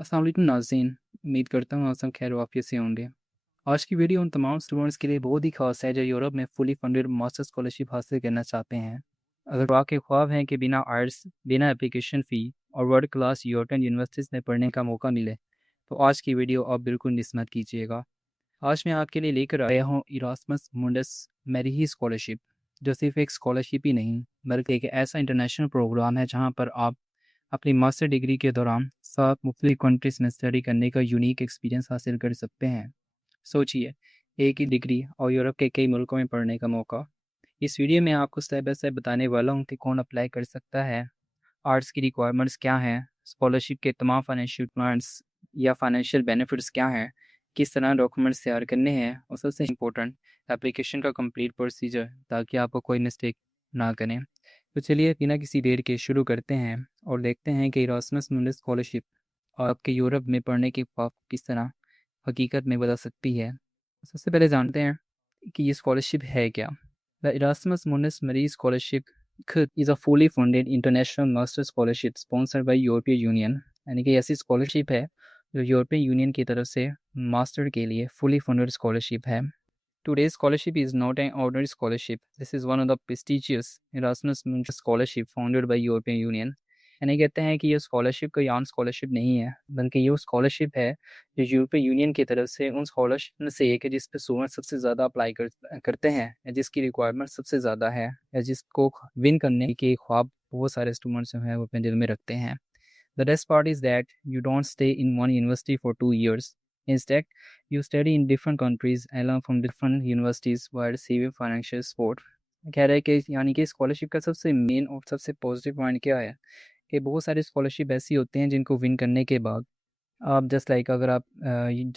अस्सलाम वालेकुम नाज़रीन। उम्मीद करता हूँ आप सब खैर वाफियत से होंगे। आज की वीडियो उन तमाम स्टूडेंट्स के लिए बहुत ही खास है जो यूरोप में फुली फंडेड मास्टर स्कॉलरशिप हासिल करना चाहते हैं। अगर आपके ख्वाब हैं कि बिना आर्ट्स, बिना एप्लीकेशन फ़ी और वर्ल्ड क्लास यूरोपियन यूनिवर्सिटीज़ में पढ़ने का मौका मिले, तो आज की वीडियो आप बिल्कुल मिस मत कीजिएगा। आज मैं आपके लिए लेकर आया हूँ इरास्मस मुंडस मेरिही स्कॉलरशिप, जो सिर्फ एक स्कॉलरशिप ही नहीं बल्कि एक ऐसा इंटरनेशनल प्रोग्राम है जहाँ पर आप अपनी मास्टर डिग्री के दौरान 7 मुख्तलिफ कंट्रीज़ में स्टडी करने का यूनिक एक्सपीरियंस हासिल कर सकते हैं। सोचिए, एक ही डिग्री और यूरोप के कई मुल्कों में पढ़ने का मौका। इस वीडियो में आपको स्टेप बाय स्टेप बताने वाला हूँ कि कौन अप्लाई कर सकता है, आर्ट्स की रिक्वायरमेंट्स क्या हैं, स्कॉलरशिप के तमाम फाइनेंशियल प्लान्स या फाइनेंशियल बेनिफिट्स क्या हैं, किस तरह डॉक्यूमेंट्स तैयार करने हैं और सबसे इम्पोर्टेंट एप्लीकेशन का कंप्लीट प्रोसीजर, ताकि आपको कोई मिस्टेक ना करें। तो चलिए बिना किसी देर के शुरू करते हैं और देखते हैं कि इरास्मस मुंडस स्कॉलरशिप आपके यूरोप में पढ़ने के ख्वाब किस तरह हकीकत में बदल सकती है। सबसे पहले जानते हैं कि ये स्कॉलरशिप है क्या। द इरास्मस मुंडस मेरी scholarship is a fully funded international master scholarship sponsored by European union, यानी कि ऐसी स्कॉलरशिप है जो यूरोपियन यूनियन की तरफ से मास्टर के लिए फुली फंडेड स्कॉलरशिप है। Today's scholarship is not an ordinary scholarship. This is one of the prestigious Erasmus Mundus scholarship founded by European Union. यानी कहते हैं कि ये स्कॉलरशिप कोई आम स्कॉलरशिप नहीं है, बल्कि ये वो स्कॉलरशिप है जो यूरोपियन यूनियन की तरफ से उन स्कॉलरशिप में से एक है जिस पे स्टूडेंट सबसे ज़्यादा अप्लाई करते हैं, या जिसकी रिक्वायरमेंट सबसे ज़्यादा है, या जिसको विन करने के ख्वाब बहुत सारे स्टूडेंट्स जो हैं वो अपने दिल में रखते हैं। The best part is that you don't stay in one university for 2 years. Instead, you study in different countries and learn from different universities while receiving financial support. कह रहे हैं कि यानी कि स्कॉलरशिप का सबसे मेन और सबसे पॉजिटिव पॉइंट क्या है कि बहुत सारी स्कॉलरशिप ऐसी होती हैं जिनको विन करने के बाद आप जस्ट लाइक अगर आप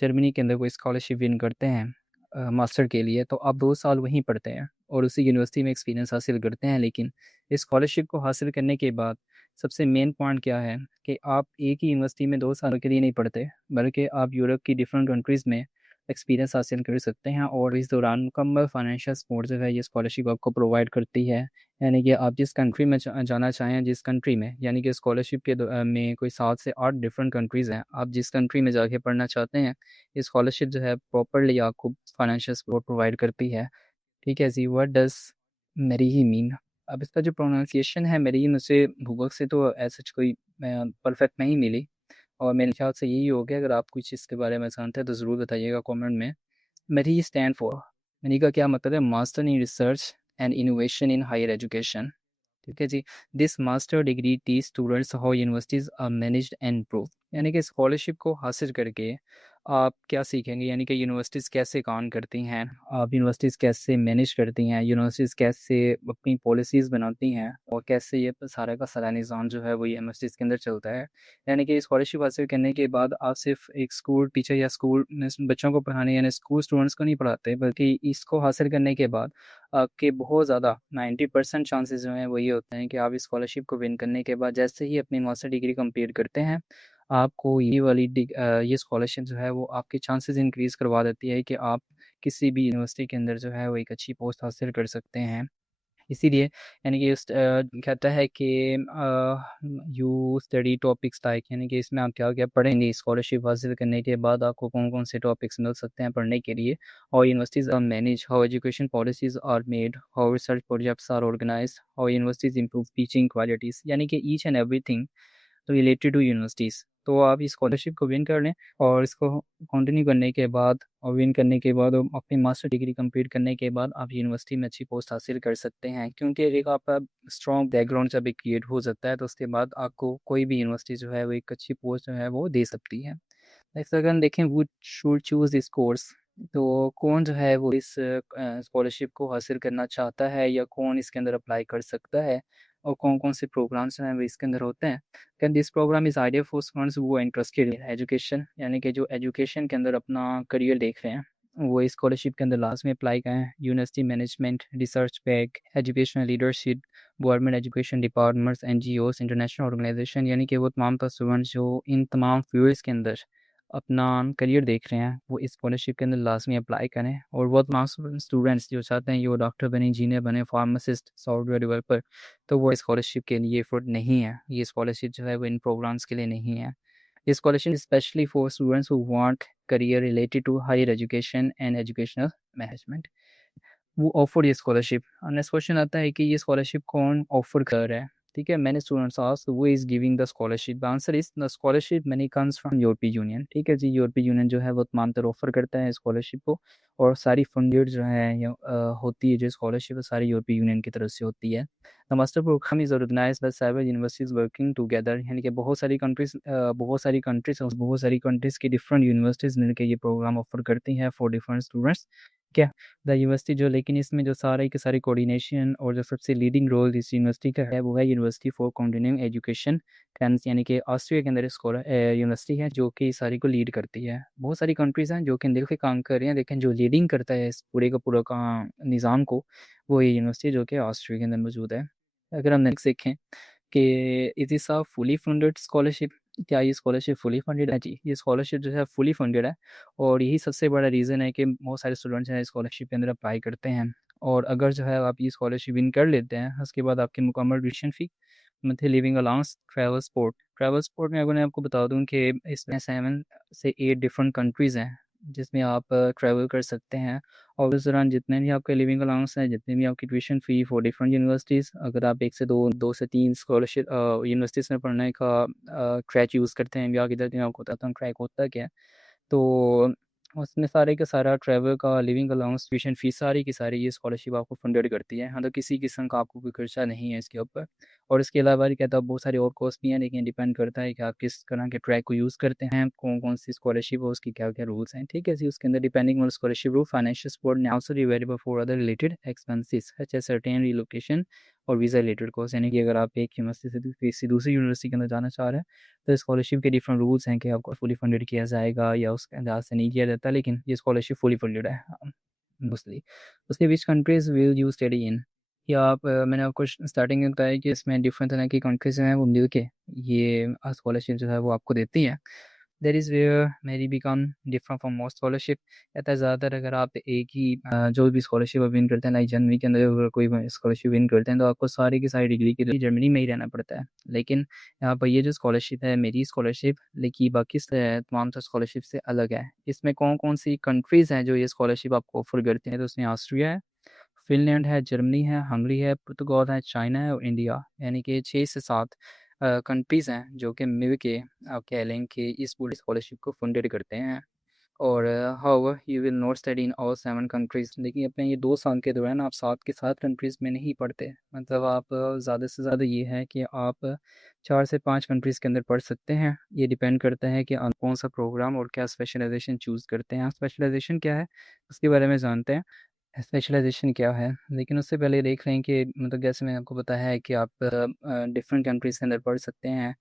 जर्मनी के अंदर कोई स्कॉलरशिप विन करते हैं मास्टर के लिए, तो आप 2 साल वहीं पढ़ते हैं और उसी यूनिवर्सिटी में एक्सपीरियंस हासिल करते हैं। लेकिन इस स्कॉलरशिप को हासिल करने के बाद सबसे मेन पॉइंट क्या है कि आप एक ही यूनिवर्सिटी में 2 सालों के लिए नहीं पढ़ते, बल्कि आप यूरोप की डिफरेंट कंट्रीज़ में एक्सपीरियंस हासिल कर सकते हैं और इस दौरान मुकम्मल फाइनेंशियल सपोर्ट जो है ये स्कॉलरशिप आपको प्रोवाइड करती है। यानी कि आप जिस कंट्री में जाना चाहें, जिस कंट्री में, यानी कि स्कॉलरशिप के में कोई 7 से 8 डिफरेंट कंट्रीज़ हैं, आप जिस कंट्री में जाके पढ़ना चाहते हैं, ये स्कॉलरशिप जो है प्रॉपर्ली आपको फाइनेंशियल सपोर्ट प्रोवाइड करती है। ठीक है जी, व्हाट डज़ मेरिही मीन? अब इसका जो प्रोनाउंसिएशन है मेरिही, मुझे गूगल से तो एज़ सच कोई परफेक्ट नहीं मिली और मेरे ख्याल से यही होगा। अगर आप कुछ इसके बारे में जानते हैं तो ज़रूर बताइएगा कमेंट में। मेरिही स्टैंड फॉर, मेरिही का क्या मतलब है? Master in research and innovation in higher education. ठीक है जी। This master degree teach students how universities are managed and improve, यानी कि स्कॉलरशिप को हासिल करके आप क्या सीखेंगे, यानी कि यूनिवर्सिटीज़ कैसे काम करती हैं, आप यूनिवर्सिटीज़ कैसे मैनेज करती हैं, यूनिवर्सिटीज़ कैसे अपनी पॉलिसीज़ बनाती हैं और कैसे ये सारा का सारा निज़ाम जो है वो यूनिवर्सिटीज़ के अंदर चलता है। यानी कि स्कॉलरशिप हासिल करने के बाद आप सिर्फ एक स्कूल टीचर या स्कूल में बच्चों को पढ़ाने, यानी स्कूल स्टूडेंट्स को नहीं पढ़ाते, बल्कि इसको हासिल करने के बाद आपके बहुत ज़्यादा 90% चांसेस जो हैं वो ये होते हैं कि आप इस स्कॉलरशिप को विन करने के बाद जैसे ही अपनी मास्टर डिग्री कंप्लीट करते हैं, आपको ये स्कॉलरशिप जो है वो आपके चांसेस इंक्रीज़ करवा देती है कि आप किसी भी यूनिवर्सिटी के अंदर जो है वो एक अच्छी पोस्ट हासिल कर सकते हैं। इसीलिए यानी कि कहता है कि यू स्टडी टॉपिक्स लाइक, यानी कि इसमें आप क्या-क्या पढ़ेंगे, स्कॉलरशिप हासिल करने के बाद आपको कौन-कौन से टॉपिक्स मिल सकते हैं पढ़ने के लिए, how universities are manage, how education policies are made, how research projects are organised, how universities improve teaching qualities, यानी कि each and everything related to universities. तो आप इस स्कॉलरशिप को विन कर लें और इसको कंटिन्यू करने के बाद और विन करने के बाद और अपनी मास्टर डिग्री कंप्लीट करने के बाद आप यूनिवर्सिटी में अच्छी पोस्ट हासिल कर सकते हैं। क्योंकि एक आपका स्ट्रॉन्ग बैकग्राउंड जब एक क्रिएट हो जाता है तो उसके बाद आपको कोई भी यूनिवर्सिटी जो है वो एक अच्छी पोस्ट जो है वो दे सकती है। नेक्स्ट अगर हम देखें would should choose this course, तो कौन जो है वो इस स्कॉलरशिप को हासिल करना चाहता है या कौन इसके अंदर अप्लाई कर सकता है और कौन-कौन से प्रोग्राम्स जो हैं वो इसके अंदर होते हैं। Can this programme is ideal for students who are interested in education, यानी कि जो एजुकेशन के अंदर अपना करियर देख रहे हैं, वो इस स्कॉलरशिप के अंदर लास्ट में अप्लाई करें। University management, research back, educational leadership, government education departments, NGOs, international organisation, यानी कि वो तमाम तर स्टूडेंट्स जो इन तमाम फील्ड्स के अंदर अपना करियर देख रहे हैं, वो इस स्कॉलरशिप के अंदर लाज़मी अप्लाई करें। और वो तमाम स्टूडेंट्स जो चाहते हैं कि वो डॉक्टर बने, इंजीनियर बने, फार्मासिस्ट, सॉफ्टवेयर डेवलपर, तो वो स्कॉलरशिप के लिए एफर्ट नहीं है। ये स्कॉलरशिप जो है वो इन प्रोग्राम्स के लिए नहीं है। This scholarship is especially for students who want career related to higher education and educational management. वो ऑफर ये स्कॉलरशिप। नेक्स्ट क्वेश्चन आता है कि ये स्कॉलरशिप कौन ऑफर कर रहा है। ठीक है, मैंने students asked who is giving the scholarship. The answer is the scholarship money comes from यूरोपीय यूनियन। ठीक है जी, यूरोपीय यूनियन जो है वो तमाम तरह ऑफर करता है स्कॉलरशिप को, और सारी फंडेड जो है या होती है जो स्कॉलरशिप है सारी यूरोपीय यूनियन की तरफ से होती है। The master programme is organise by several universities working together, यानी कि बहुत सारी कंट्रीज की डिफरेंट यूनिवर्सिटीज मिलकर ये प्रोग्राम ऑफर करती हैं फॉर डिफरेंट स्टूडेंट्स। क्या द यूनिवर्सिटी जो, लेकिन इसमें जो सारे के सारे कोऑर्डिनेशन और जो सबसे लीडिंग रोल इस यूनिवर्सिटी का है वो है university for continuing education Krems, यानी कि ऑस्ट्रिया के अंदर यूनिवर्सिटी है जो कि सारी को लीड करती है। बहुत सारी कंट्रीज़ हैं जो कि मिल के काम कर रही हैं, लेकिन जो लीडिंग करता है इस पूरे का पूरा का निज़ाम को, वो ये यूनिवर्सिटी जो कि ऑस्ट्रिया के अंदर मौजूद है। अगर हम नेक्स्ट देखें कि it is a fully funded scholarship, क्या ये स्कॉलरशिप फुली फंडेड है? जी, ये स्कॉलरशिप जो है फुली फंडेड है, और यही सबसे बड़ा रीज़न है कि बहुत सारे स्टूडेंट्स हैं स्कॉलरशिप के अंदर अप्लाई करते हैं, और अगर जो है आप ये स्कॉलरशिप विन कर लेते हैं, उसके बाद आपकी मुकम्मल tuition fee, monthly living allowance, travel support में अगर मैं आपको बता दूं कि इसमें 7 से 8 डिफरेंट कंट्रीज़ हैं जिसमें आप ट्रैवल कर सकते हैं, और उस दौरान जितने भी आपके लिविंग अलाउंस हैं, जितनी भी आपकी tuition fee for different universities, अगर आप 1 से 2 से 3 स्कॉलरशिप यूनिवर्सिटीज़ में पढ़ने का ट्रैक यूज़ करते हैं, या किधर दिन आपको बताता हूँ ट्रैक होता क्या है। तो उसमें सारे का सारा ट्रैवल का, लिविंग अलाउंस, ट्यूशन फ़ीस सारी की सारी ये स्कॉलरशिप आपको फंडेड करती है। हाँ, तो किसी किस्म का आपको कोई खर्चा नहीं है इसके ऊपर। और इसके अलावा ये कहता है बहुत सारे और कॉस्ट भी हैं, लेकिन डिपेंड करता है कि आप किस तरह के ट्रैक को यूज़ करते हैं, कौन-कौन सी स्कॉलरशिप है, उसकी क्या-क्या रूल्स हैं। ठीक है जी, उसके अंदर depending on scholarship rule, financial support and also available for other related expenses such as certain relocation और वीज़ा रिलेटेड कॉस्ट, यानी कि अगर आप एक यूनिवर्सिटी से किसी दूसरी यूनिवर्सिटी के अंदर जाना चाह रहे हैं, तो स्कॉलरशिप के डिफरेंट रूल्स हैं कि आपको फुली फंडेड किया जाएगा या उसके अंदाज से नहीं किया जाता, लेकिन ये स्कॉलरशिप फुली फंडेड है मोस्टली। उसके which countries will you study in, या आप मैंने आपको स्टार्टिंग में बताया कि इसमें डिफरेंट तरह की कंट्रीज हैं वो मिल के ये स्कॉलरशिप जो है वो आपको देती है। दैट इज़ वेयर मेरी become different from most scholarship. कहता है ज़्यादातर अगर आप एक ही जो भी स्कॉलरशिप विन करते हैं, लाइक जनवरी के अंदर अगर कोई स्कॉलरशिप विन करते हैं, तो आपको सारी की सारी डिग्री के लिए जर्मनी में ही रहना पड़ता है। लेकिन यहाँ पर ये जो स्कॉलरशिप है, मेरी स्कॉलरशिप, लेकिन बाकी तमाम स्कॉलरशिप से अलग है। इसमें कौन कौन सी कंट्रीज़ हैं जो ये स्कॉलरशिप आपको ऑफर करते हैं, तो उसमें ऑस्ट्रिया है, फ़िनलैंड है, जर्मनी है, हंगरी है, पुर्तगाल है, चाइना है और इंडिया, यानी कि 6 से 7 कंट्रीज़ हैं जो कि मिल के आप कह लें कि इस पूरी स्कॉलरशिप को फंडेड करते हैं। और however you will not study in all 7 countries, लेकिन अपने ये 2 साल के दौरान आप 7 के 7 कंट्रीज़ में नहीं पढ़ते। मतलब आप ज़्यादा से ज़्यादा ये है कि आप 4 से 5 कंट्रीज़ के अंदर पढ़ सकते हैं। ये डिपेंड करता है कि आप कौन-सा प्रोग्राम और क्या स्पेशलाइज़ेशन चूज़ करते हैं। स्पेशलाइज़ेशन क्या है, उसके बारे में जानते हैं। स्पेशलाइज़ेशन क्या है? लेकिन उससे पहले देख लें कि मतलब जैसे मैंने आपको बताया है कि आप डिफरेंट कंट्रीज़ के अंदर पढ़ सकते हैं।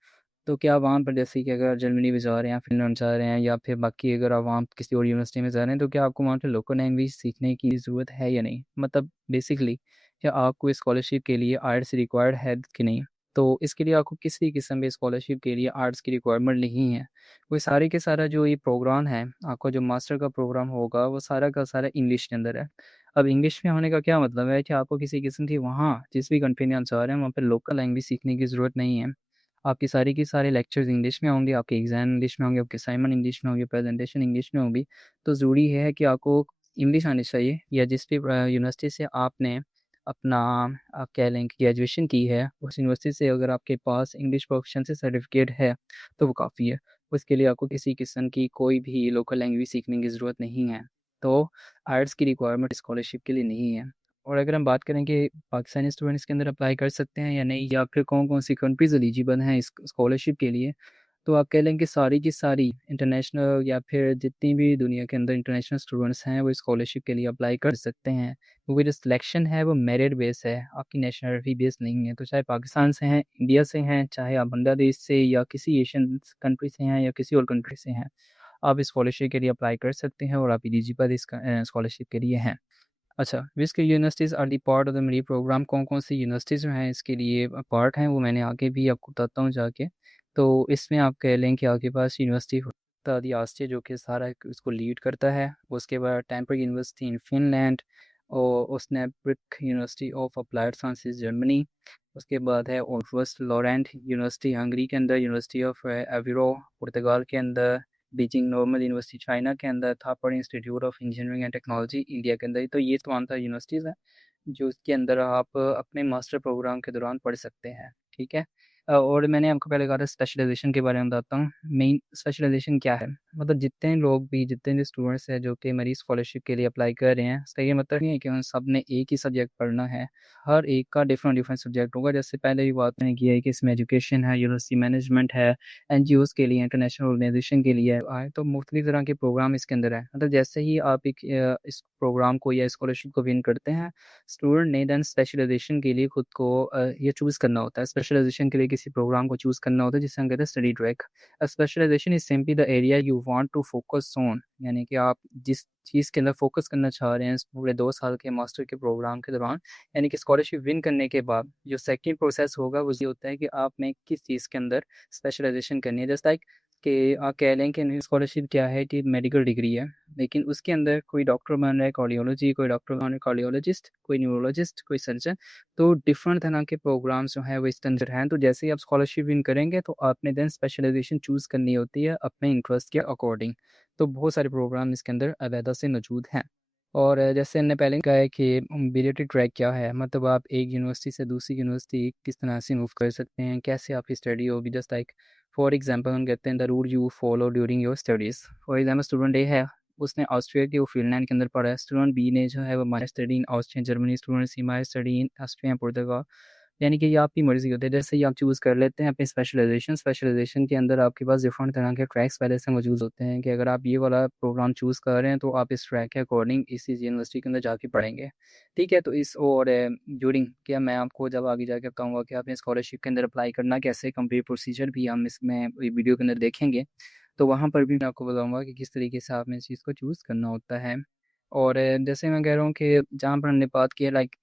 तो क्या वहाँ पर जैसे कि अगर जर्मनी में जा रहे हैं, फ़िनलैंड जा रहे हैं, या फिर बाकी अगर आप वहाँ किसी और यूनिवर्सिटी में जा रहे हैं, तो क्या आपको वहाँ पे लोकल लैंग्वेज सीखने की ज़रूरत है या नहीं? मतलब बेसिकली क्या आपको स्कॉलरशिप के लिए आर्ट्स रिक्वायर्ड है कि नहीं? तो इसके लिए आपको किसी किस्म की स्कॉलरशिप के लिए आर्ट्स की रिक्वायरमेंट नहीं है। वो सारे के सारा जो ये प्रोग्राम है, आपका जो मास्टर का प्रोग्राम होगा, वो सारा का सारा इंग्लिश के अंदर है। अब इंग्लिश में होने का क्या मतलब है कि आपको किसी किस्म की वहाँ जिस भी कंट्री में आप जा रहे हैं, वहाँ पे लोकल लैंग्वेज सीखने की ज़रूरत नहीं है। आपकी सारी की सारे लेक्चर्स इंग्लिश में होंगे, आपके एग्ज़ाम इंग्लिश में होंगे, आपके असाइनमेंट इंग्लिश में होंगे, प्रेजेंटेशन इंग्लिश में होगी। तो ज़रूरी है कि आपको इंग्लिश आनी चाहिए, या जिस भी यूनिवर्सिटी से आपने अपना आप कह लें कि ग्रेजुएशन की है, उस यूनिवर्सिटी से अगर आपके पास इंग्लिश प्रोफिशिएंसी सर्टिफिकेट है, तो वो काफ़ी है। उसके लिए आपको किसी किस्म की कोई भी लोकल लैंग्वेज सीखने की ज़रूरत नहीं है। तो आर्ट्स की रिक्वायरमेंट स्कॉलरशिप के लिए नहीं है। और अगर हम बात करें कि पाकिस्तानी स्टूडेंट इसके अंदर अप्लाई कर सकते हैं या नहीं, या फिर कौन-कौन सी कंट्रीज़ एलिजिबल हैं इस स्कॉलरशिप के लिए, तो आप कह लें कि सारी की सारी इंटरनेशनल या फिर जितनी भी दुनिया के अंदर इंटरनेशनल स्टूडेंट्स हैं, वो स्कॉलरशिप के लिए अप्लाई कर सकते हैं। क्योंकि जो सिलेक्शन है वो मेरिट बेस है, आपकी नेशनलिटी बेस नहीं है। तो चाहे पाकिस्तान से हैं, इंडिया से हैं, चाहे आप बांग्लादेश से या किसी एशियन कंट्री से हैं या किसी और कंट्री से हैं, आप इस स्कॉलरशिप के लिए अप्लाई कर सकते हैं और आप एलिजिबल इस स्कॉलरशिप के लिए हैं। अच्छा, which universities are the part of the MARIHE programme, कौन-कौन सी यूनिवर्सिटीज़ जो हैं इसके लिए पार्ट हैं, वो मैंने आगे भी आपको बताता हूँ जाके। तो इसमें आप कह लें कि आपके पास यूनिवर्सिटी द आस्टे जो कि सारा इसको लीड करता है। उसके बाद टेम्पर यूनिवर्सिटी इन फ़िनलैंड, और Osnabruck university of applied sciences Germany, उसके बाद है ऑल्फर्स लॉरेंट यूनिवर्सिटी हंगरी के अंदर, यूनिवर्सिटी ऑफ एविरो पुर्तगाल के अंदर, बीजिंग नॉर्मल यूनिवर्सिटी चाइना के अंदर, Thapar institute of engineering and technology India के अंदर। तो ये तमाम तरह यूनिवर्सिटीज़ हैं जो इसके अंदर आप अपने मास्टर प्रोग्राम के दौरान पढ़ सकते हैं, ठीक है। और मैंने आपको पहले कहा था स्पेशलाइजेशन के बारे में बताता हूँ। मेन स्पेशलाइजेशन क्या है, मतलब जितने लोग भी जितने भी स्टूडेंट्स हैं जो कि हमारी स्कॉलरशिप के लिए अप्लाई कर रहे हैं, उसका ये मतलब नहीं है कि उन सब ने एक ही सब्जेक्ट पढ़ना है। हर एक का डिफरेंट डिफरेंट सब्जेक्ट होगा। जैसे पहले भी बात मैंने की है कि इसमें एजुकेशन है, यूनिवर्सिटी मैनेजमेंट है, एनजीओज़ के लिए, इंटरनेशनल ऑर्गेनाइजेशन के लिए आए, तो मुख्तलिफ तरह के प्रोग्राम इसके अंदर है। मतलब जैसे ही आप एक इस प्रोग्राम को या स्कॉलरशिप को विन करते हैं, स्टूडेंट ने देन स्पेशलाइजेशन के लिए खुद को ये चूज़ करना होता है। स्पेशलाइजेशन के लिए किसी प्रोग्राम को चूज़ करना होता है जिसे हम कहते हैं study track. Specialisation is simply the area you want to focus on, यानी कि आप जिस चीज़ के अंदर फोकस करना चाह रहे हैं इस पूरे 2 साल के मास्टर के प्रोग्राम के दौरान, यानी कि स्कॉलरशिप विन करने के बाद जो सेकंड प्रोसेस होगा वो ये होता है कि आपने किस चीज़ के अंदर स्पेशलाइजेशन करनी है। जस्ट लाइक कि आप कह लें कि स्कॉलरशिप क्या है कि मेडिकल डिग्री है, लेकिन उसके अंदर कोई डॉक्टर बन रहा है कार्डियोलॉजी, कोई डॉक्टर बन रहा है कार्डियोलॉजिस्ट, कोई न्यूरोलॉजिस्ट, कोई सर्जन। तो डिफरेंट तरह के प्रोग्राम्स जो हैं वो इसके अंदर हैं। तो जैसे ही आप स्कॉलरशिप विन करेंगे तो आपने देन स्पेशलाइजेशन चूज़ करनी होती है अपने इंटरेस्ट के अकॉर्डिंग। तो बहुत सारे प्रोग्राम इसके अंदर अलहदा से मौजूद हैं। और जैसे हमने पहले कहा है कि बिलियर्ड ट्रैक क्या है, मतलब आप एक यूनिवर्सिटी से दूसरी यूनिवर्सिटी किस तरह से मूव कर सकते हैं, कैसे आपकी स्टडी होगी। जस्ट लाइक फॉर एग्जांपल हम कहते हैं the rule you follow during your studies. For example student A है, उसने ऑस्ट्रिया के वो फिनलैंड के अंदर पढ़ा है। स्टूडेंट बी ने जो है वो my study in Austria Germany, student C my study in Austria Portugal. यानी कि ये आपकी मर्ज़ी होती है, जैसे ही आप चूज़ कर लेते हैं अपनी स्पेशलाइजेशन के अंदर आपके पास डिफरेंट तरह के ट्रैक्स पहले से मौजूद होते हैं कि अगर आप ये वाला प्रोग्राम चूज़ कर रहे हैं तो आप इस ट्रैक के अकॉर्डिंग इस यूनिवर्सिटी के अंदर जाके पढ़ेंगे, ठीक है। तो इस और ड्यूरिंग क्या मैं आपको जब आगे जाके बताऊँगा कि आपने स्कॉलरशिप के अंदर अप्लाई करना कैसे, कंप्लीट प्रोसीजर भी हम इसमें वीडियो के अंदर देखेंगे। तो वहाँ पर भी मैं आपको बताऊँगा कि किस तरीके से आपने इस चीज़ को चूज़ करना होता है। और जैसे मैं कह रहा हूँ कि जहाँ पर हमने बात की है लाइक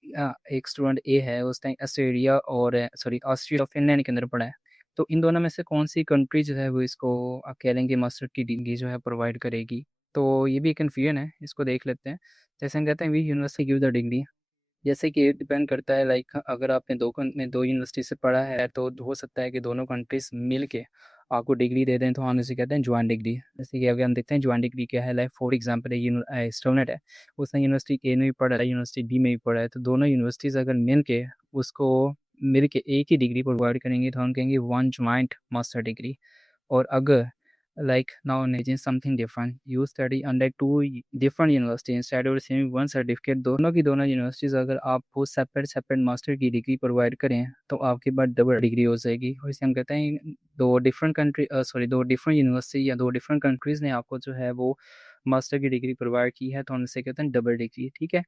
एक स्टूडेंट ए है उस टाइम ऑस्ट्रेलिया और सॉरी ऑस्ट्रिया और फिनलैंड के अंदर पढ़ा है। तो इन दोनों में से कौन-सी कंट्री जो है वो इसको आप कह लें कि मास्टर की डिग्री जो है प्रोवाइड करेगी। तो ये भी कन्फ्यूजन है, इसको देख लेते हैं। जैसे हम कहते हैं we university give the degree, जैसे कि डिपेंड करता है लाइक अगर आपने 2 यूनिवर्सिटी से पढ़ा है तो हो सकता है कि दोनों कंट्रीज़ मिल के आपको डिग्री दे दें, तो हम इसे कहते हैं जॉइंट डिग्री। जैसे कि अगर हम देखते हैं जॉइंट डिग्री क्या है, लाइक फॉर एग्जांपल स्टूडेंट है, उसने यूनिवर्सिटी ए में भी पढ़ा है, यूनिवर्सिटी बी में भी पढ़ा है, तो दोनों यूनिवर्सिटीज़ अगर उसको मिल के एक ही डिग्री प्रोवाइड करेंगे तो हम कहेंगे वन जॉइंट मास्टर डिग्री। और अगर like now imagine something different, you study under different university instead of receiving one certificate, दोनों की दोनों यूनिवर्सिटीज़ अगर आपको सेपरेट मास्टर की डिग्री प्रोवाइड करें तो आपके पास डबल डिग्री हो जाएगी। और इसे हम कहते हैं दो डिफरेंट यूनिवर्सिटी या दो डिफरेंट कंट्रीज़ ने आपको जो है वो मास्टर की डिग्री प्रोवाइड की है, तो हम इसे कहते हैं डबल डिग्री, ठीक है।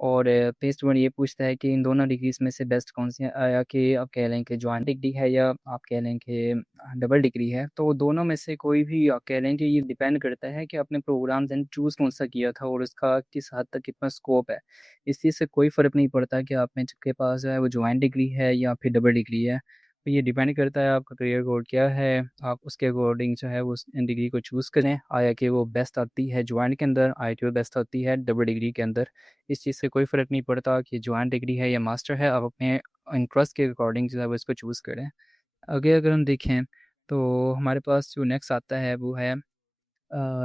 और पेज 1 ये पूछता है कि इन दोनों डिग्रीज़ में से बेस्ट कौन सी है, या कि आप कह लें कि जॉइंट डिग्री है या आप कह लें कि डबल डिग्री है। तो दोनों में से कोई भी आप कह लें कि ये डिपेंड करता है कि आपने प्रोग्राम देन चूज़ कौन-सा किया था और उसका किस हद तक कितना स्कोप है। इस चीज़ से कोई फ़र्क नहीं पड़ता कि आप में के पास जो है वो जॉइंट डिग्री है या फिर डबल डिग्री है। तो ये डिपेंड करता है आपका करियर गोल क्या है, आप उसके अकॉर्डिंग जो है वो उस डिग्री को चूज़ करें। आया कि वो बेस्ट आती है जॉइंट के अंदर, आईटीओ बेस्ट आती है डबल डिग्री के अंदर। इस चीज़ से कोई फ़र्क नहीं पड़ता कि जॉइंट डिग्री है या मास्टर है, आप अपने इंटरेस्ट के अकॉर्डिंग जो है वो इसको चूज़ करें। आगे अगर हम देखें तो हमारे पास जो नेक्स्ट आता है वो है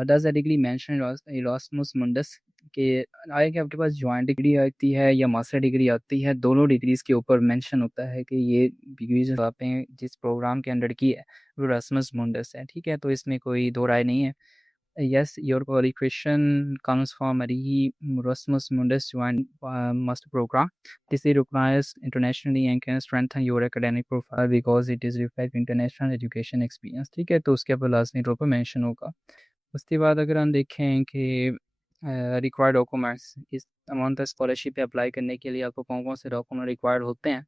does the degree mention Erasmus मुंडस, कि आया कि आपके पास जॉइंट डिग्री आती है या मास्टर डिग्री आती है, दोनों डिग्रीज़ के ऊपर मेंशन होता है कि ये डिग्री जो आपने जिस प्रोग्राम के अंडर की है वो इरास्मुस मुंडस है, ठीक है। तो इसमें कोई दो राय नहीं है। Yes, your qualification comes from the Erasmus Mundus Joint Master Program. This is requires internationally and can strengthen your academic profile because it is reflect international education experience. ठीक है, तो उसके ऊपर लाजमी तौर पर मेंशन होगा। उसके बाद अगर हम देखें कि रिक्वायर्ड डॉक्यूमेंट्स इस अमाउंट स्कॉलरशिप पे अप्लाई करने के लिए आपको कौन कौन से डॉक्यूमेंट रिक्वायर्ड होते हैं,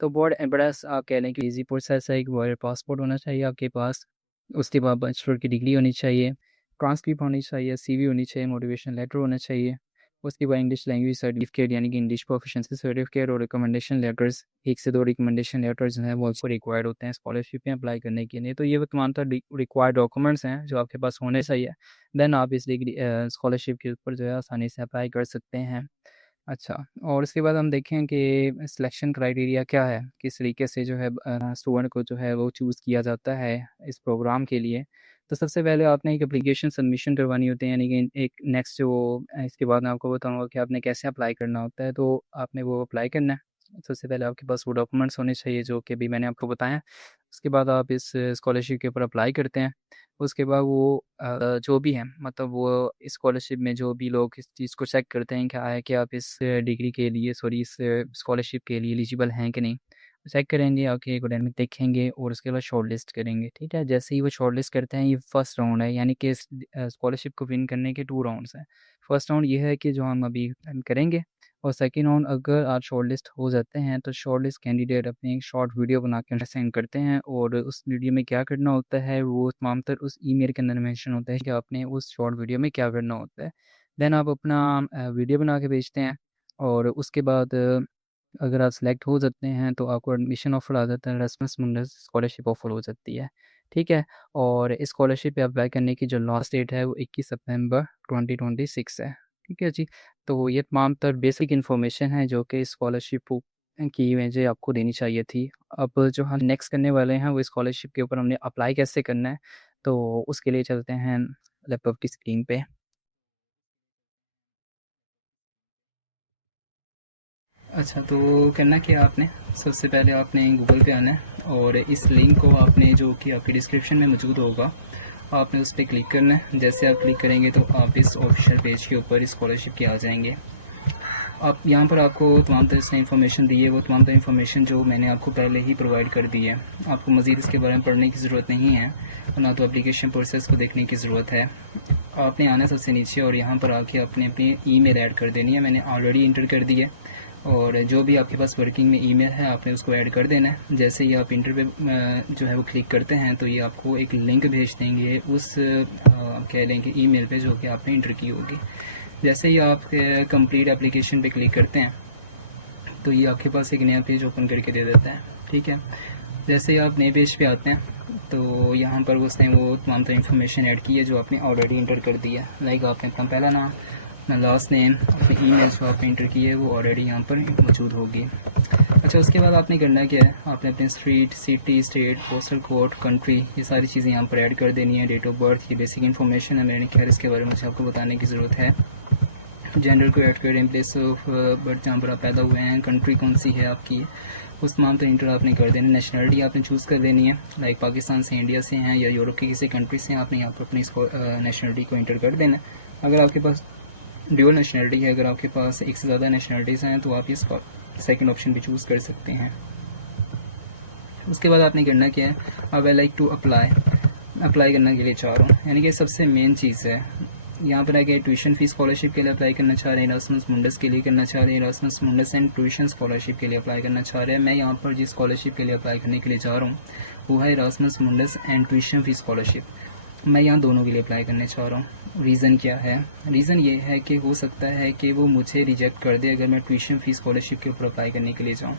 तो बहुत बड़ा आप कह लें कि ईजी प्रोसेस है। एक वर्ल्ड पासपोर्ट होना चाहिए आपके पास, उसके बाद बैचलर की डिग्री होनी चाहिए, ट्रांसक्रिप्ट होनी चाहिए, सीवी होनी चाहिए, मोटिवेशन लेटर होना चाहिए। उसके बाद इंग्लिश लैंग्वेज सर्टिफिकेट यानी कि इंग्लिश प्रोफिशिएंसी सर्टिफिकेट और रिकमेंडेशन लेटर्स, 1 से 2 रिकमेंडेशन लेटर्स जो हैं वो आपको रिक्वायर्ड होते हैं स्कॉलरशिप में अप्लाई करने के लिए। तो ये वो तमाम तरह रिक्वायर्ड डॉक्यूमेंट्स हैं जो आपके पास होने चाहिए। देन आप इस डिग्री स्कॉलरशिप के ऊपर जो है आसानी से अप्लाई कर सकते हैं। अच्छा, और इसके बाद हम देखें कि सिलेक्शन क्राइटेरिया क्या है, किस तरीके से जो है स्टूडेंट को जो है वो चूज़ किया जाता है इस प्रोग्राम के लिए। तो सबसे पहले आपने एक एप्लीकेशन सबमिशन करवानी होती है, यानी कि एक नेक्स्ट जो इसके बाद मैं आपको बताऊंगा कि आपने कैसे अप्लाई करना होता है। तो आपने वो अप्लाई करना है। सबसे पहले आपके पास वो डॉक्यूमेंट्स होने चाहिए जो कि अभी मैंने आपको बताया। उसके बाद आप इस स्कॉलरशिप के ऊपर अप्लाई करते हैं। उसके बाद वो जो भी है, मतलब वो स्कॉलरशिप में जो भी लोग इस चीज़ को चेक करते हैं क्या है कि आप इस डिग्री के लिए, सॉरी, इस स्कॉलरशिप के लिए एलिजिबल हैं कि नहीं। चेक करेंगे, आपके एकेडमिक देखेंगे और उसके बाद शॉर्ट लिस्ट करेंगे। ठीक है, जैसे ही वो शॉर्ट लिस्ट करते हैं, ये फर्स्ट राउंड है, यानी कि इस स्कॉलरशिप को विन करने के 2 राउंड्स हैं। फर्स्ट राउंड ये है कि जो हम अभी करेंगे, और सेकेंड राउंड अगर आप शॉर्ट लिस्ट हो जाते हैं तो शॉर्ट लिस्ट कैंडिडेट अपनी एक शॉर्ट वीडियो बना के सेंड करते हैं, और उस वीडियो में क्या करना होता है वो तमाम तर उस ईमेल के अंदर मेंशन होता है कि आपने उस शॉर्ट वीडियो में क्या करना होता है। देन आप अपना वीडियो बना के भेजते हैं, और उसके बाद अगर आप सेलेक्ट हो जाते हैं तो आपको एडमिशन ऑफर आ जाता है, एरास्मस मुंडस स्कॉलरशिप ऑफर हो जाती है। ठीक है, और इस स्कॉलरशिप पे अप्लाई करने की जो लास्ट डेट है वो 21 सितंबर 2026 है। ठीक है जी। तो ये तमाम तर बेसिक इन्फॉर्मेशन है जो कि स्कॉलरशिप की मुझे आपको देनी चाहिए थी। अब जो हम नेक्स्ट करने वाले हैं वो स्कॉलरशिप के ऊपर हमने अप्लाई कैसे करना है, तो उसके लिए चलते हैं लैपटॉप की स्क्रीन पे। अच्छा, तो करना क्या आपने, सबसे पहले आपने गूगल पे आना है और इस लिंक को आपने, जो कि आपकी डिस्क्रिप्शन में मौजूद होगा, आपने उस पर क्लिक करना है। जैसे आप क्लिक करेंगे तो आप इस ऑफिशियल पेज के ऊपर स्कॉलरशिप के आ जाएंगे। आप यहाँ पर आपको तमाम तरह से इन्फॉर्मेशन दी है, वो तमाम तरह इन्फॉर्मेशन जो मैंने आपको पहले ही प्रोवाइड कर दी है। आपको मज़ीद इसके बारे में पढ़ने की ज़रूरत नहीं है, ना तो एप्लीकेशन प्रोसेस को देखने की ज़रूरत है। आपने आना सबसे नीचे और यहाँ पर आके अपनी अपनी ईमेल ऐड कर देनी है। मैंने ऑलरेडी इंटर कर दी है, और जो भी आपके पास वर्किंग में ईमेल है आपने उसको ऐड कर देना है। जैसे ही आप इंटर पे जो है वो क्लिक करते हैं तो ये आपको एक लिंक भेज देंगे उस कह लें कि ईमेल पे जो कि आपने इंटर की होगी। जैसे ही आप कंप्लीट एप्लीकेशन पे क्लिक करते हैं तो ये आपके पास एक नया पेज ओपन करके दे देता है। ठीक है, जैसे ही आप नए पेज पे आते हैं तो यहाँ पर उसने वो तमाम तरह इन्फॉर्मेशन ऐड की है जो आपने ऑलरेडी इंटर कर दी है। लाइक आपने अपना पहला नाम, अपना लास्ट नेम, अपनी ईमेल जो आपने इंटर की है वो ऑलरेडी यहाँ पर मौजूद होगी। अच्छा, उसके बाद आपने करना क्या है, आपने अपने street, city, state, postal code, country, ये सारी चीज़ें यहाँ पर ऐड कर देनी है। डेट ऑफ बर्थ, ये बेसिक इन्फॉर्मेशन है, मेरे ख्याल इसके बारे में मुझे आपको बताने की ज़रूरत है। जेंडर को ऐड करें, प्लेस ऑफ बर्थ जहाँ पर आप पैदा हुए हैं, कंट्री कौन सी है आपकी, उस तमाम तो इंटर आपने कर देना। नेशनलिटी आपने चूज़ कर देनी है, लाइक पाकिस्तान से, इंडिया से हैं या यूरोप के किसी कंट्री से हैं, आपने यहाँ पर अपनी नेशनलिटी को इंटर कर देना। अगर आपके पास ड्यूअल नेशनलिटी है, अगर आपके पास एक से ज़्यादा नेशनलिटीज़ हैं तो आप इस सेकंड ऑप्शन भी चूज़ कर सकते हैं। उसके बाद आपने करना क्या है, अब आई लाइक टू अप्लाई करना के लिए चाह रहा हूँ, यानी कि सबसे मेन चीज़ है यहाँ पर है कि ट्यूशन फीस स्कॉलरशिप के लिए अप्लाई करना चाह रहे हैं, इरास्मस मुंडस के लिए करना चाह रहे हैं, Erasmus Mundus and tuition scholarship के लिए अप्लाई करना चाह रहे हैं। मैं यहाँ पर जिस स्कॉलरशिप के लिए अप्लाई करने के लिए चाह रहा हूँ वो है Erasmus Mundus and tuition fee scholarship. मैं यहाँ दोनों के लिए अप्लाई करना चाह रहा हूँ। रीज़न क्या है, रीज़न ये है कि हो सकता है कि वो मुझे रिजेक्ट कर दे अगर मैं ट्यूशन फीस स्कॉलरशिप के ऊपर अप्लाई करने के लिए जाऊँ।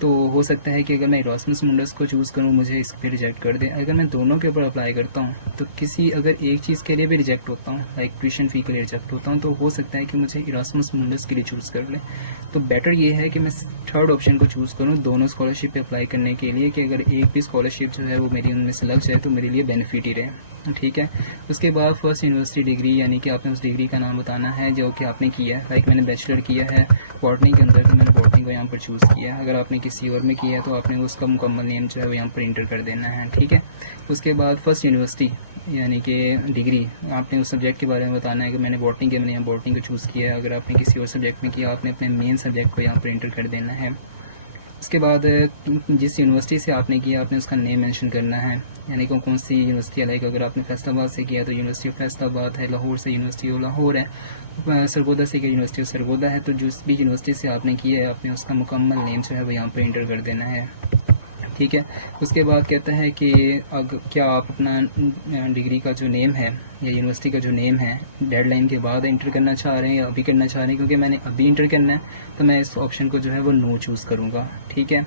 तो हो सकता है कि अगर मैं इरास्मस मुंडस को चूज़ करूँ मुझे इस पर रिजेक्ट कर दे। अगर मैं दोनों के ऊपर अप्लाई करता हूँ तो किसी अगर एक चीज़ के लिए भी रिजेक्ट होता हूँ, लाइक ट्यूशन फ़ी के लिए रिजेक्ट होता हूँ, तो हो सकता है कि मुझे इरास्मस मुंडस के लिए चूज़ कर ले। तो बेटर ये है कि मैं थर्ड ऑप्शन को चूज़ करूँ दोनों स्कॉलरशिप पे अप्लाई करने के लिए, कि अगर एक भी स्कॉलरशिप जो है वो मेरी उनमें से लग जाए तो मेरे लिए बेनिफिट ही रहे। ठीक है, उसके बाद फर्स्ट यूनिवर्सिटी डिग्री, यानी कि आपने उस डिग्री का नाम बताना है जो कि आपने किया है। लाइक मैंने बैचलर किया है बॉटनी के अंदर, तो मैंने बॉटनी को यहाँ पर चूज़ किया है। अगर आपने किसी और में किया है तो आपने उसका मुकम्मल नेम जो है वो यहाँ पर इंटर कर देना है। ठीक है, उसके बाद फर्स्ट यूनिवर्सिटी यानी कि डिग्री, आपने उस सब्जेक्ट के बारे में बताना है कि मैंने बॉटनी के, मैंने यहाँ बॉटनी को चूज़ किया है। अगर आपने किसी और सब्जेक्ट में किया आपने अपने मेन सब्जेक्ट को यहाँ पर इंटर कर देना है। उसके बाद जिस यूनिवर्सिटी से आपने किया आपने उसका नेम मेंशन करना है, यानी कि कौन सी यूनिवर्सिटी है। लाइक अगर आपने फैसलाबाद से किया तो यूनिवर्सिटी ऑफ फैसलाबाद है, लाहौर से यूनिवर्सिटी ऑफ लाहौर है, सरगोदा से किया यूनिवर्सिटी ऑफ सरगोदा है। तो जिस भी यूनिवर्सिटी से आपने किया है आपने उसका मुकम्मल नेम जो है वो यहाँ पर इंटर कर देना है। ठीक है। उसके बाद कहता है कि क्या आप अपना डिग्री का जो नेम है या यूनिवर्सिटी का जो नेम है डेडलाइन के बाद इंटर करना चाह रहे हैं या अभी करना चाह रहे हैं, क्योंकि मैंने अभी इंटर करना है तो मैं इस ऑप्शन को जो है वो नो चूज़ करूँगा। ठीक है।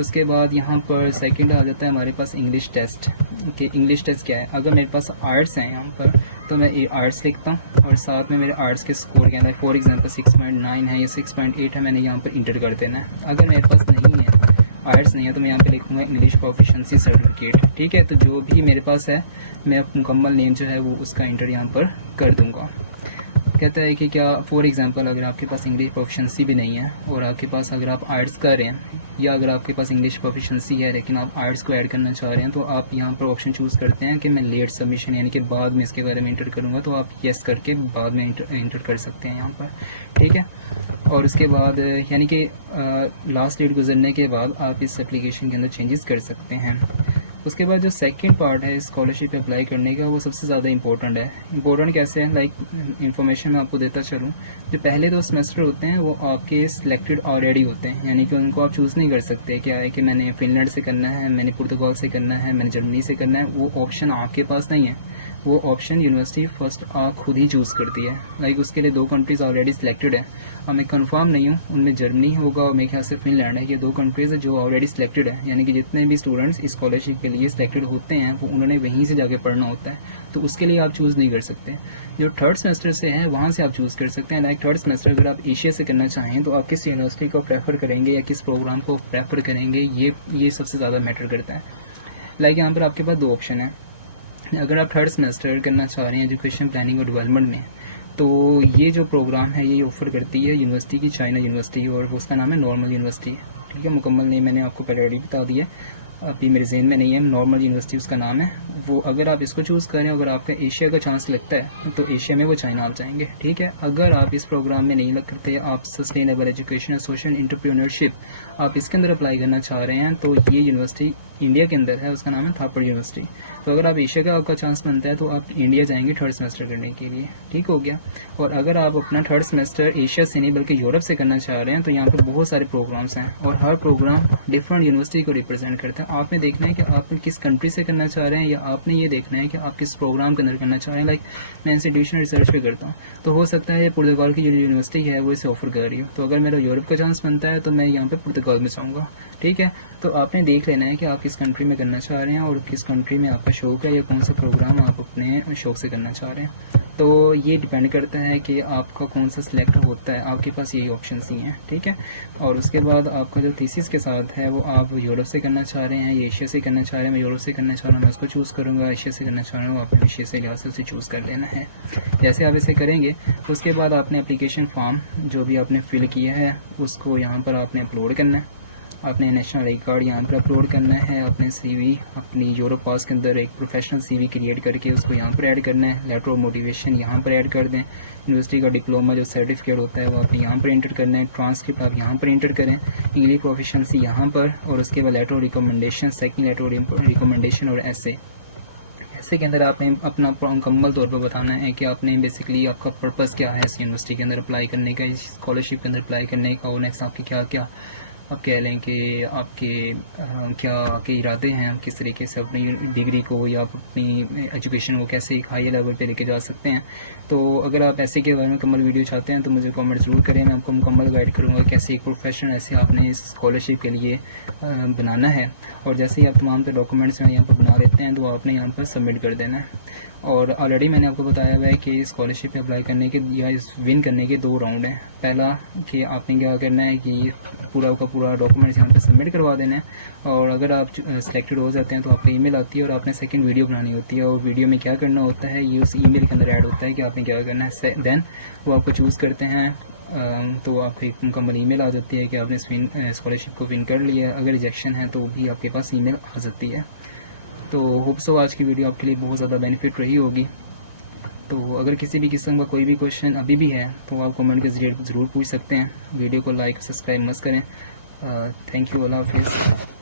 उसके बाद यहाँ पर सेकंड आ जाता है हमारे पास इंग्लिश टेस्ट। कि इंग्लिश टेस्ट क्या है, अगर मेरे पास आर्ट्स हैं यहाँ पर तो मैं आर्ट्स लिखता हूँ और साथ में मेरे आर्ट्स के स्कोर क्या है, फॉर एग्जांपल 6.9 है या 6.8 है, मैंने यहाँ पर इंटर कर देना है। अगर मेरे पास नहीं है, आर्ट्स नहीं है, तो मैं यहाँ पे लिखूँगा इंग्लिश प्रोफिशिएंसी सर्टिफिकेट। ठीक है। तो जो भी मेरे पास है मैं मुकम्मल नेम जो है वो उसका इंटर यहाँ पर कर दूँगा। कहता है कि क्या फॉर एग्जांपल अगर आपके पास इंग्लिश प्रोफिशिएंसी भी नहीं है और आपके पास अगर आप आर्ट्स कर रहे हैं या अगर आपके पास इंग्लिश प्रोफिशिएंसी है लेकिन आप आर्ट्स को ऐड करना चाह रहे हैं, तो आप यहाँ पर ऑप्शन चूज़ करते हैं कि मैं लेट सबमिशन यानी कि बाद में इसके बारे में इंटर करूँगा, तो आप येस करके बाद में इंटर कर सकते हैं यहाँ पर। ठीक है। और उसके बाद यानी कि लास्ट डेट गुजरने के बाद आप इस एप्लीकेशन के अंदर चेंजेस कर सकते हैं। उसके बाद जो सेकंड पार्ट है स्कॉलरशिप अप्लाई करने का, वो सबसे ज़्यादा इंपॉर्टेंट है। इंपॉर्टेंट कैसे है, लाइक इन्फॉर्मेशन मैं आपको देता चलूँ। जो पहले 2 सेमेस्टर होते हैं वो आपके सिलेक्टेड ऑलरेडी होते हैं, यानी कि उनको आप चूज़ नहीं कर सकते क्या है कि मैंने फिनलैंड से करना है, मैंने पुर्तगाल से करना है, मैंने जर्मनी से करना है। वो ऑप्शन आपके पास नहीं है, वो ऑप्शन यूनिवर्सिटी फर्स्ट आप खुद ही चूज़ करती है। लाइक उसके लिए 2 कंट्रीज़ ऑलरेडी सिलेक्टेड है। अब मैं कंफर्म नहीं हूँ, उनमें जर्मनी होगा और मेरे ख्याल से फिनलैंड है। ये 2 कंट्रीज़ है जो ऑलरेडी सिलेक्टेड है, यानी कि जितने भी स्टूडेंट्स स्कॉलरशिप के लिए सिलेक्टेड होते हैं वो उन्होंने वहीं से जाके पढ़ना होता है, तो उसके लिए आप चूज़ नहीं कर सकते। जो थर्ड सेमेस्टर से है वहाँ से आप चूज़ कर सकते हैं। लाइक थर्ड सेमेस्टर अगर आप एशिया से करना चाहें तो आप किस यूनिवर्सिटी को प्रेफर करेंगे या किस प्रोग्राम को प्रेफर करेंगे, ये सबसे ज़्यादा मैटर करता है। लाइक यहाँ पर आपके पास 2 ऑप्शन है। अगर आप थर्ड सेमेस्टर करना चाह रहे हैं एजुकेशन प्लानिंग और डेवलपमेंट में, तो ये जो प्रोग्राम है ये ऑफ़र करती है यूनिवर्सिटी की, चाइना यूनिवर्सिटी, और उसका नाम है नॉर्मल यूनिवर्सिटी। ठीक है। मुकम्मल नेम मैंने आपको पहले ऑलरेडी बता दिया, अभी मेरे जहन में नहीं है। नॉर्मल यूनिवर्सिटी उसका नाम है। वो अगर आप इसको चूज़ करें, अगर आपका एशिया का चांस लगता है तो एशिया में वो चाइना आप जाएंगे। ठीक है। अगर आप इस प्रोग्राम में नहीं लग करते, आप सस्टेनेबल एजुकेशन और सोशल एंटरप्रेन्योरशिप आप इसके अंदर अप्लाई करना चाह रहे हैं, तो ये यूनिवर्सिटी इंडिया के अंदर है, उसका नाम है थापर यूनिवर्सिटी। तो अगर आप एशिया का आपका चांस बनता है तो आप इंडिया जाएंगे थर्ड सेमेस्टर करने के लिए। ठीक हो गया। और अगर आप अपना थर्ड सेमेस्टर एशिया से नहीं बल्कि यूरोप से करना चाह रहे हैं, तो यहाँ पर बहुत सारे प्रोग्राम्स हैं और हर प्रोग्राम डिफरेंट यूनिवर्सिटी को रिप्रेजेंट करता है। आपने देखना है कि आप किस कंट्री से करना चाह रहे हैं, या आपने ये देखना है कि आप किस प्रोग्राम के अंदर करना चाह रहे हैं। लाइक मैं इंस्टीट्यूशनल रिसर्च पे करता हूँ, तो हो सकता है पुर्तगाल की जो यूनिवर्सिटी है वो इसे ऑफर कर रही हो, तो अगर मेरा यूरोप का चांस बनता है तो मैं यहाँ पे पुर्तगाल में जाऊँगा। ठीक है। तो आपने देख लेना है कि आप किस कंट्री में करना चाह रहे हैं और किस कंट्री में आपका शौक है या कौन सा प्रोग्राम आप अपने शौक से करना चाह रहे हैं। तो ये डिपेंड करता है कि आपका कौन सा सिलेक्ट होता है। आपके पास यही ऑप्शन ही हैं। ठीक है। और उसके बाद आपका जो थीसिस के साथ है वो आप यूरोप से करना चाह रहे हैं या एशिया से करना चाह रहे हैं। मैं यूरोप से करना चाह रहा हूँ, मैं उसको चूज़ करूँगा। एशिया से करना चाह रहा हूँ, आपको एशिया से लिहाज से चूज़ कर लेना है। जैसे आप इसे करेंगे उसके बाद आपने एप्लीकेशन फॉर्म जो भी आपने फिल किया है उसको यहाँ पर आपने अपलोड करना है। अपने नेशनल आई कार्ड यहाँ पर अपलोड करना है, अपने सीवी अपनी यूरोप पास के अंदर एक प्रोफेशनल सीवी क्रिएट करके उसको यहाँ पर ऐड करना है। लेटर ऑफ मोटिवेशन यहाँ पर ऐड कर दें। यूनिवर्सिटी का डिप्लोमा जो सर्टिफिकेट होता है वो आपने यहाँ पर एंटर करना है। ट्रांसक्रिप्ट आप यहाँ पर एंटर करें, इंग्लिश प्रोफिशिएंसी यहाँ पर, और उसके बाद letter of recommendation, second letter of recommendation और ऐसे के अंदर आपने अपना मुकम्मल तौर पर बताना है कि आपने बेसिकली आपका पर्पस क्या है इस यूनिवर्सिटी के अंदर अप्लाई करने का, इस स्कॉलरशिप के अंदर अप्लाई करने का, और नेक्स्ट आपके क्या क्या आप कह लें कि आपके क्या आपके इरादे हैं, किस तरीके से अपनी डिग्री को या अपनी एजुकेशन को कैसे एक हाई लेवल पे लेके जा सकते हैं। तो अगर आप ऐसे के बारे में मुकम्मल वीडियो चाहते हैं तो मुझे कमेंट ज़रूर करें, मैं आपको मुकम्मल गाइड करूँगा कैसे एक प्रोफेशन ऐसे आपने इस स्कॉलरशिप के लिए बनाना है। और जैसे ही आप तमाम तो डॉक्यूमेंट्स यहाँ पर बना लेते हैं तो आपने यहाँ पर सबमिट कर देना है। और ऑलरेडी मैंने आपको बताया हुआ है कि स्कॉलरशिप अप्लाई करने के या इस विन करने के 2 राउंड हैं। पहला कि आपने क्या करना है कि पूरा का पूरा डॉक्यूमेंट्स यहाँ पे सबमिट करवा देना है, और अगर आप सिलेक्टेड हो जाते हैं तो आपको ईमेल आती है और आपने सेकंड वीडियो बनानी होती है, और वीडियो में क्या करना होता है ये उस ईमेल के अंदर ऐड होता है कि आपने क्या करना है। देन वो आपको चूज़ करते हैं, तो आपको एक मुकम्मल ईमेल आ जाती है कि आपने स्कॉलरशिप को विन कर लिया है। अगर रिजेक्शन है तो भी आपके पास ईमेल आ जाती है। तो होप सो आज की वीडियो आपके लिए बहुत ज़्यादा बेनिफिट रही होगी। तो अगर किसी भी किस्म का कोई भी क्वेश्चन अभी भी है तो आप कमेंट के ज़रिए ज़रूर पूछ सकते हैं। वीडियो को लाइक सब्सक्राइब मत करें। Thank you. अल्लाह हाफिज़।